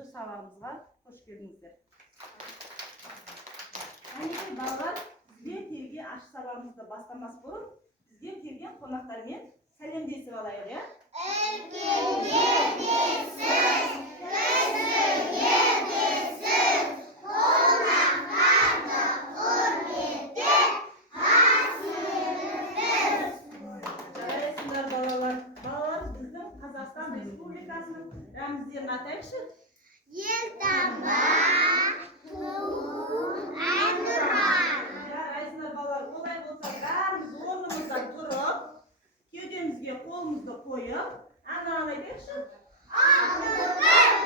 9-cu сабағымызға қош келдіңіздер. Әнекей балалар, бізбен келген аш сабағымызды бастамас бұрын, бізбен келген қонақтармен сәлемдесіп алайық, иә? Рәміздерін атайықшы. Елтаңба, ту, Айнұран. Айсындар балалар, олай болса, бәріміз орнымыздан тұрып, кеудемізге қолымызды қойып, әнұранын айтайықшы. Ақтөбе